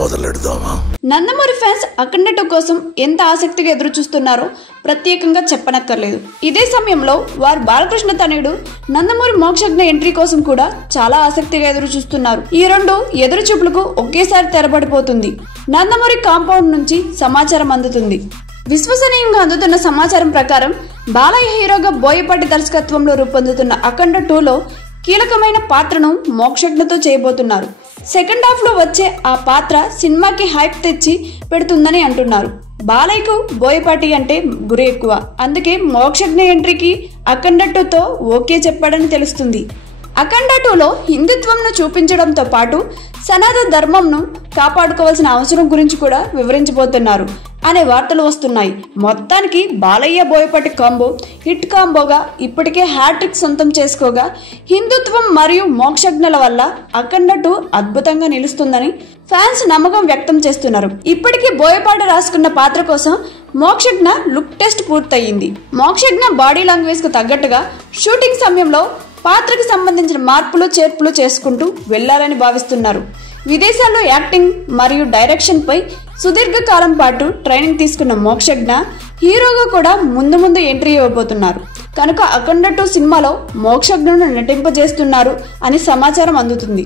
మొదలెడదామా? Nandamuri fans అఖండ 2 కోసం ఎంత ఆసక్తిగా ఎదురు చూస్తున్నారో ప్రత్యేకంగా చెప్పనక్కర్లేదు. ఇదే సమయంలో వారు బాలకృష్ణ తనయుడు నందమూరి మోక్షజ్ఞ ఎంట్రీ కోసం కూడా చాలా ఆసక్తిగా ఎదురు చూస్తున్నారు. ఈ రెండు ఎదురు చూపులకు ఒకేసారి తెరబడిపోతుంది. నందమూరి కాంపౌండ్ నుంచి సమాచారం అందుతుంది. విశ్వసనీయంగా అందుతున్న సమాచారం ప్రకారం బాలయ్య హీరోగా బోయపాటి దర్శకత్వంలో రూపొందుతున్న అఖండ 2లో కీలకమైన పాత్రను మోక్షజ్ఞతో చేయబోతున్నారు. సెకండ్ హాఫ్ లో వచ్చే ఆ పాత్ర సినిమాకి హైప్ తెచ్చి పెడుతుందని అంటున్నారు. బాలయ్యకు బోయపాటి అంటే గురి ఎక్కువ. అందుకే మోక్షజ్ఞ ఎంట్రీకి అఖండ 2తో ఓకే చెప్పాడని తెలుస్తుంది. అఖండ 2లో హిందుత్వంను చూపించడంతో పాటు సనాతన ధర్మంను కాపాడుకోవాల్సిన అవసరం గురించి కూడా వివరించబోతున్నారు అనే వార్తలు వస్తున్నాయి. మొత్తానికి బాలయ్య బోయపాటి కాంబో హిట్ కాంబోగా ఇప్పటికే హ్యాట్రిక్ సొంతం చేసుకోగా హిందుత్వం మరియు మోక్షజ్ఞల వల్ల అఖండ 2 అద్భుతంగా నిలుస్తుందని ఫ్యాన్స్ నమ్మకం వ్యక్తం చేస్తున్నారు. ఇప్పటికే బోయపాటి రాసుకున్న పాత్ర కోసం మోక్షజ్ఞ లుక్ టెస్ట్ పూర్తయింది. మోక్షజ్ఞ బాడీ లాంగ్వేజ్ కు తగ్గట్టుగా షూటింగ్ సమయంలో పాత్రకు సంబంధించిన మార్పులు చేర్పులు చేసుకుంటూ వెళ్లాలని భావిస్తున్నారు. విదేశాల్లో యాక్టింగ్ మరియు డైరెక్షన్ పై సుదీర్ఘకాలం పాటు ట్రైనింగ్ తీసుకున్న మోక్షజ్ఞ హీరోగా కూడా ముందు ఎంట్రీ ఇవ్వబోతున్నారు. కనుక అఖండ 2 సినిమాలో మోక్షజ్ఞను నటింపజేస్తున్నారు అని సమాచారం అందుతుంది.